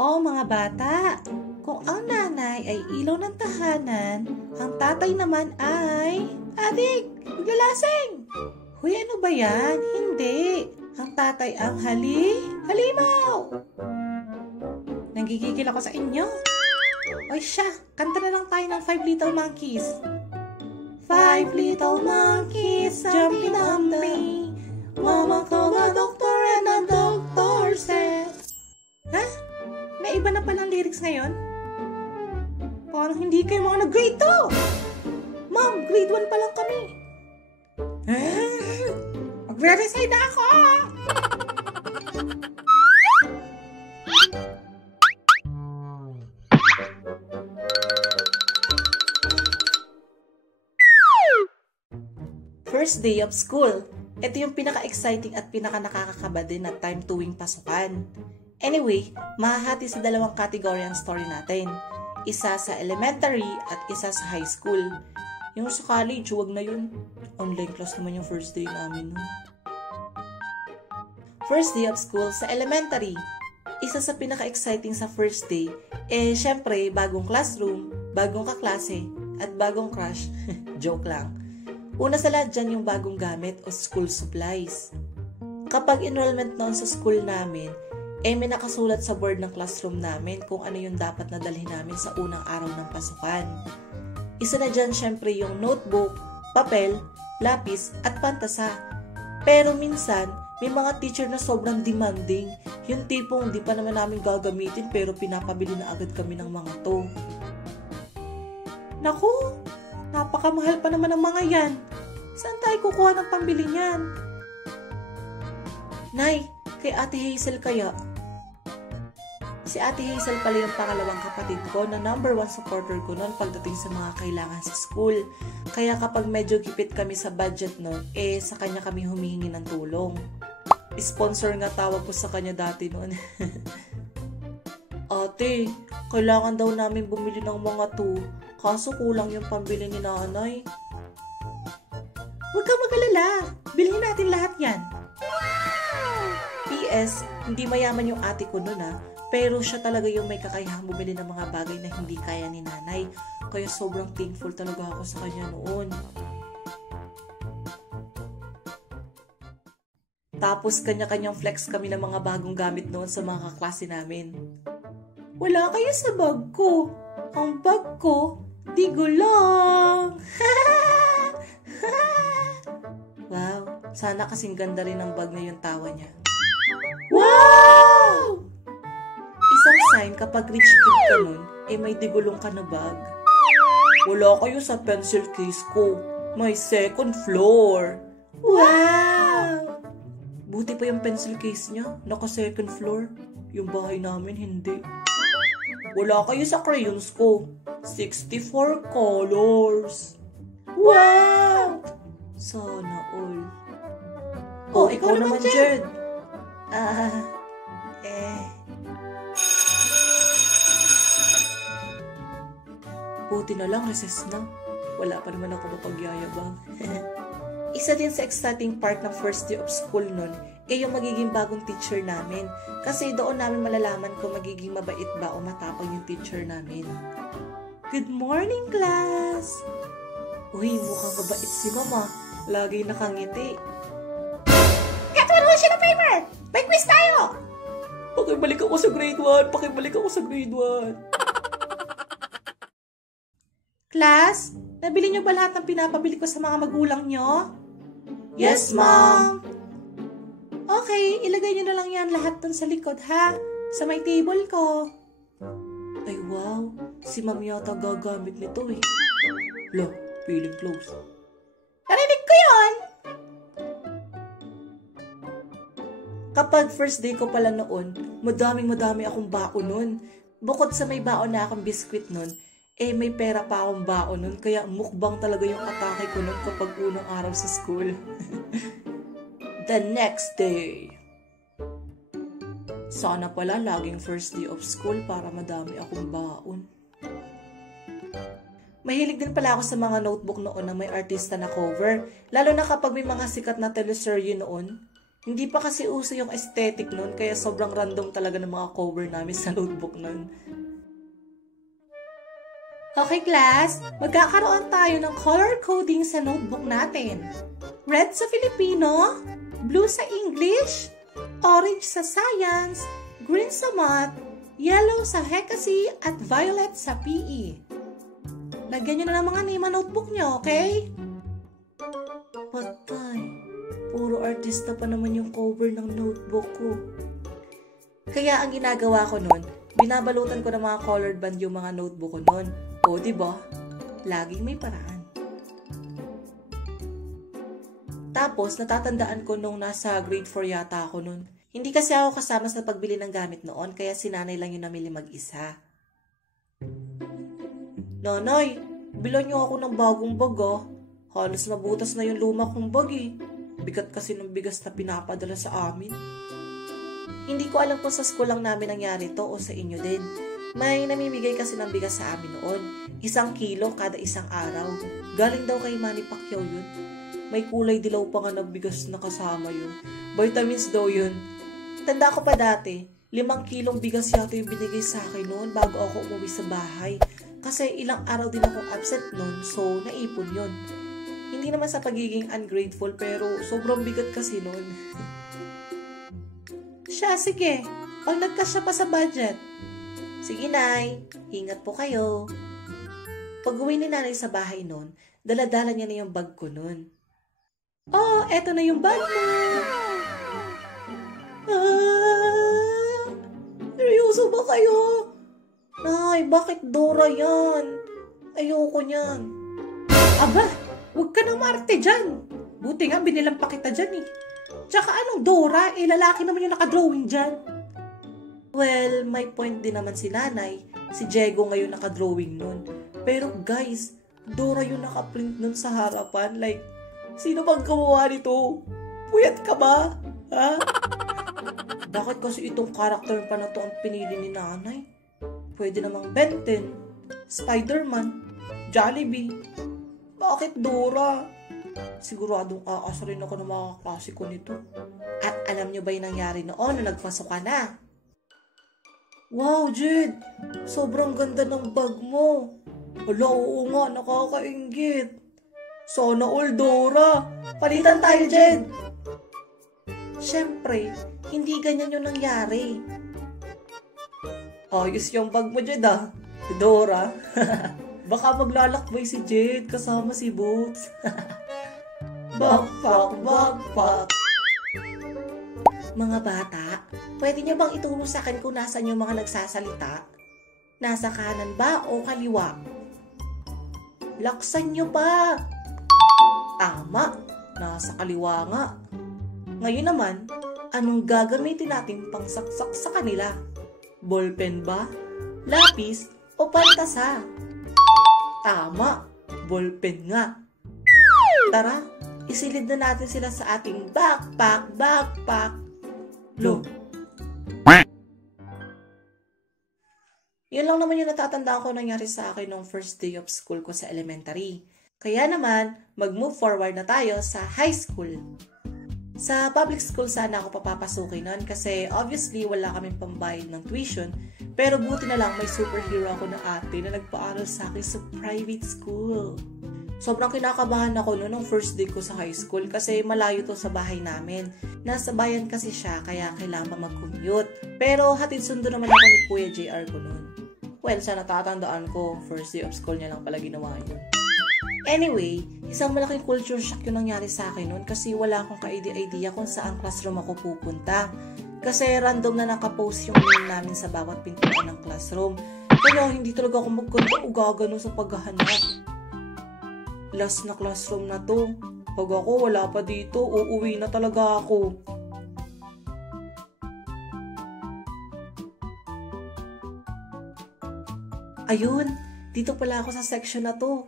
O mga bata, kung ang nanay ay ilaw ng tahanan, ang tatay naman ay... Adik! Maglalasing! Huy, ano ba yan? Hindi! Ang tatay ang halimaw! Nanggigigil ako sa inyo. Oy siya, kanta na lang tayo ng Five Little Monkeys. Five little monkeys jumping on me. Mama called the doctor and the doctor said... Ha? May iba na palang lyrics ngayon? Parang hindi kayo mga nag-grade 2. Ma'am, grade 1 pa lang kami. Magre-resign na ako! First day of school. Ito yung pinaka-exciting at pinaka-nakakakaba din na time tuwing pasukan. Anyway, mahahati sa dalawang category ang story natin. Isa sa elementary at isa sa high school. Yung sa college, huwag na yun. Online class naman yung first day namin. First day of school sa elementary. Isa sa pinaka-exciting sa first day, syempre, bagong classroom, bagong kaklase, at bagong crush. Joke lang. Una sa lahat dyan yung bagong gamit o school supplies. Kapag enrollment noon sa school namin, may nakasulat sa board ng classroom namin kung ano yung dapat na dalhin namin sa unang araw ng pasukan. Isa na dyan syempre yung notebook, papel, lapis, at pantasa. Pero minsan, may mga teacher na sobrang demanding. Yung tipong di pa naman namin gagamitin pero pinapabili na agad kami ng mga to. Naku! Napakamahal pa naman ang mga yan. Saan tayo kukuha ng pambili niyan? Nay, kay Ate Hazel kaya? Si Ate Hazel pala yung pangalawang kapatid ko na number 1 supporter ko noon pagdating sa mga kailangan sa school. Kaya kapag medyo gipit kami sa budget noon, sa kanya kami humihingi ng tulong. Sponsor nga tawag ko sa kanya dati noon. Ate, kailangan daw namin bumili ng mga to. Kaso kulang yung pambili ni nanay. Huwag kang mag-alala. Bilhin natin lahat yan. PS, hindi mayaman yung ate ko nun pero siya talaga yung may kakayahang bumili ng mga bagay na hindi kaya ni nanay. Kaya sobrang thankful talaga ako sa kanya noon. Tapos kanya-kanyang flex kami ng mga bagong gamit noon sa mga kaklase namin. Wala kayo sa bag ko. Ang bag ko, di gulong. Wow, sana kasing ganda rin ang bag na yung tawa niya. Wow! Isang sign kapag rich kid ka nun, may digulong ka na bag. Wala kayo sa pencil case ko. May second floor. Wow! Buti pa yung pencil case niya, naka second floor. Yung bahay namin, hindi. Wala kayo sa crayons ko. 64 colors. Wow! Sana all. Oh, ikaw naman, Jed. Buti na lang, recess na. Wala pa naman ako mapagyayabang. Isa din sa exciting part ng first day of school nun, yung magiging bagong teacher namin. Kasi doon namin malalaman kung magiging mabait ba o matapang yung teacher namin. Good morning, class! Uy, mukhang mabait si mama. Lagi nakangiti. Katuruan siya ng paper! May quiz tayo! Pakibalik ako sa grade 1! Pakibalik ako sa grade 1! Class, nabili niyo ba lahat ng pinapabili ko sa mga magulang niyo? Yes, ma'am! Okay, ilagay niyo na lang yan lahat dun sa likod, ha? Sa may table ko. Ay, wow. Si ma'am yata gagamit nito, Lo, feeling close. Narinig ko yun! Kapag first day ko pala noon, madaming akong baon nun. Bukod sa may baon na akong biskwit nun, may pera pa akong baon nun. Kaya mukbang talaga yung atake ko nun kapag unang araw sa school. The next day. Sana pala laging first day of school para madami akong baon. Mahilig din pala ako sa mga notebook noon na may artista na cover. Lalo na kapag may mga sikat na teleserye noon. Hindi pa kasi uso yung aesthetic nun, kaya sobrang random talaga ng mga cover namin sa notebook nun. Okay class, magkakaroon tayo ng color coding sa notebook natin. Red sa Filipino, blue sa English, orange sa science, green sa math, yellow sa Hekasi at violet sa PE. Lagyan nyo na ng mga name ang notebook nyo, okay? Patay, puro artista pa naman yung cover ng notebook ko. Kaya ang ginagawa ko nun, binabalutan ko ng mga colored band yung mga notebook ko nun. O, diba? Laging may paraan. Tapos, natatandaan ko nung nasa grade 4 yata ako nun. Hindi kasi ako kasama sa pagbili ng gamit noon, kaya si nanay lang yung namili mag-isa. Nanay, bilan niyo ako ng bagong bag ah. Halos nabutas na yung luma kong bag eh. Bigat kasi ng bigas na pinapadala sa amin. Hindi ko alam kung sa school lang namin nangyari to o sa inyo din. May namimigay kasi ng bigas sa amin noon. 1 kilo kada isang araw. Galing daw kay Manny Pacquiao yun. May kulay dilaw pa nga na bigas na kasama yun. Vitamins daw yun. Tanda ko pa dati, 5 kilong bigas yata yung binigay sa akin noon bago ako umuwi sa bahay. Kasi ilang araw din akong absent noon, so naipon yun. Hindi naman sa pagiging ungrateful, pero sobrang bigat kasi noon. Siya, sige. Pag nagkasya pa sa budget. Sige, Nay. Ingat po kayo. Pag uwi ni Nanay sa bahay noon, dala-dala niya na yung bag ko noon. Oh, eto na yung bag mo. Seryoso ba kayo? Nay, bakit Dora yan? Ayoko niyan. Aba, huwag ka nang maarte dyan. Buti nga, binilang pa kita dyan eh. Tsaka anong Dora? Lalaki naman yung nakadrawing dyan. Well, may point din naman si Nanay. Si Diego ngayon nakadrawing nun. Pero guys, Dora yung nakaprint nun sa harapan. Like, sino bang gumawa nito? Puyat ka ba? Ha? Bakit kasi itong karakter pa na to ang pinili ni Nanay? Pwede namang Ben 10, Spider-Man, Jollibee. Bakit Dora? Siguradong aaas rin ako ng mga kaklase ko nito. At alam nyo ba yung nangyari noon na nagpasok ka na? Wow, Jed! Sobrang ganda ng bag mo. Hala, oo nga, nakakainggit. Sana all, Dora. Palitan tayo, Jed. Siyempre, hindi ganyan yung nangyari. Ayos yung bag mo, Jed ah. Si Dora. Baka maglalakbay si Jed kasama si Boots. Backpack, backpack. Mga bata, pwede niyo bang ituro sa akin kung nasan yung mga nagsasalita? Nasa kanan ba o kaliwa? Laksan niyo pa! Tama, nasa kaliwa nga. Ngayon naman, anong gagamitin natin pang saksak sa kanila? Ballpen ba? Lapis o pantasa? Tama, ballpen nga. Tara, isilid na natin sila sa ating backpack, backpack. Lo. Yun lang naman yung natatandaan ko nangyari sa akin nung first day of school ko sa elementary. Kaya naman, mag-move forward na tayo sa high school. Sa public school sana ako papapasukin nun kasi obviously wala kaming pambayad ng tuition, pero buti na lang may superhero ako na ate na nagpaaral sa akin sa private school. Sobrang kinakabahan ako noon nung first day ko sa high school kasi malayo to sa bahay namin. Nasa bayan kasi siya kaya kailangan pa mag-commute. Pero hatid sundo naman ako ni Kuya JR ko noon. Well, sa natatandaan ko, first day of school niya lang pala ginawa yun. Anyway, isang malaking culture shock yung nangyari sa akin noon kasi wala akong ka-idea kung saan classroom ako pupunta. Kasi random na nakapost yung name namin sa bawat pintuan ng classroom. Kaya hindi talaga ako magkanda o gagano sa paghahanap. Last na classroom na to. Pag ako wala pa dito, uuwi na talaga ako. Ayun, dito pala ako sa section na to.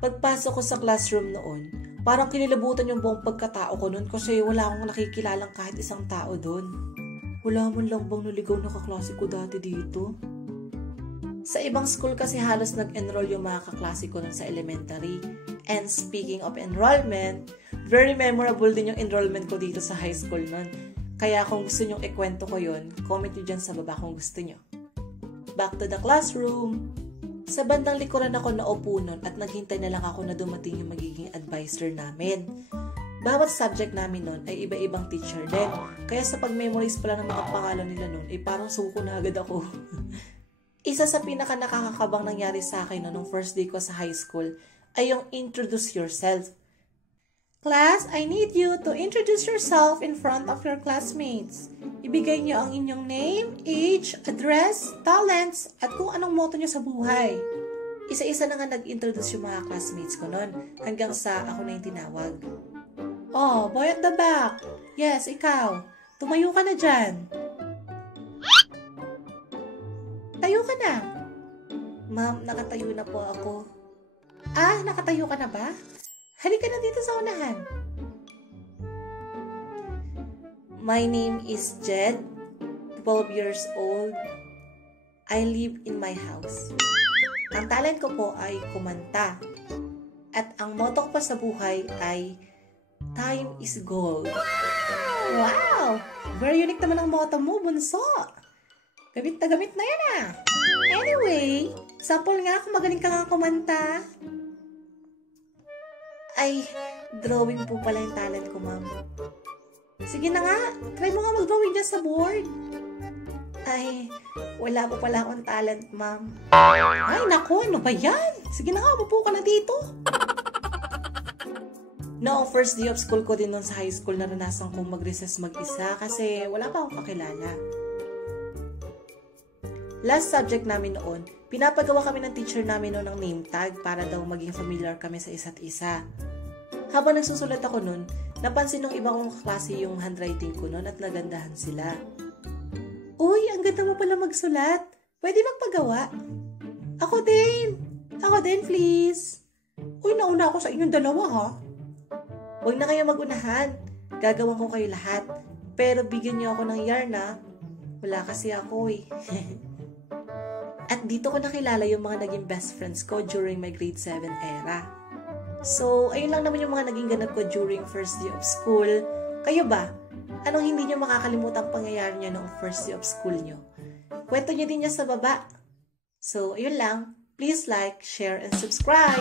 Pagpasok ko sa classroom noon, parang kinilabutan yung buong pagkatao ko noon kasi wala akong nakikilalang kahit isang tao doon. Wala man lang bang naligaw na kaklase ko dati dito? Sa ibang school kasi halos nag-enroll yung mga kaklase ko nun sa elementary. And speaking of enrollment, Very memorable din yung enrollment ko dito sa high school nun. Kaya kung gusto nyong ikwento ko yun, comment nyo dyan sa baba kung gusto nyo. Back to the classroom. Sa bandang likuran ako naupo nun at naghintay na lang ako na dumating yung magiging advisor namin. Bawat subject namin nun ay iba-ibang teacher din. Kaya sa pag-memorize pala ng mga pangalan nila nun, ay parang suko na agad ako. Isa sa pinaka nakakakabang nangyari sa akin nung first day ko sa high school ay yung introduce yourself. Class, I need you to introduce yourself in front of your classmates. Ibigay niyo ang inyong name, age, address, talents, at kung anong motto niyo sa buhay. Isa-isa na nga nag-introduce yung mga classmates ko nun, hanggang sa ako na yung tinawag. Oh, boy at the back. Yes, ikaw. Tumayo ka na dyan. Tayo ka na. Ma'am, nakatayo na po ako. Ah, nakatayo ka na ba? Halika na dito sa unahan. My name is Jed, 12 years old. I live in my house. Ang talent ko po ay kumanta. At ang motto ko pa sa buhay ay time is gold. Wow! Very unique naman ang motto mo, bunso. Gamit na gamit na yan ah. Anyway, sample nga kung magaling ka nga kumanta. Ay, drawing po pala yung talent ko, ma'am. Sige na nga, try mo nga mag-drawing dyan sa board. Ay, wala po pala akong talent, ma'am. Ay, naku, ano ba yan? Sige na nga, upo ka na dito. Noong first day of school ko din nun sa high school, naranasan kong mag-recess mag-isa kasi wala pa akong kakilala. Last subject namin noon, pinapagawa kami ng teacher namin noon ng name tag para daw maging familiar kami sa isa't isa. Habang nagsusulat ako noon, napansin ng ibang kong kaklase yung handwriting ko noon at nagandahan sila. Uy, ang ganda mo pala magsulat. Pwede magpagawa? Ako din. Ako din, please. Uy, nauna ako sa inyong dalawa, ha? Huwag na kayo magunahan. Gagawan ko kayo lahat. Pero bigyan niyo ako ng yarn, ha? Wala kasi ako, eh. At dito ko nakilala yung mga naging best friends ko during my grade 7 era. So, ayun lang naman yung mga naging ganap ko during first day of school. Kayo ba? Anong hindi nyo makakalimutang pangyayari nyo noong first day of school nyo? Kwento nyo din niya sa baba. So, ayun lang. Please like, share, and subscribe!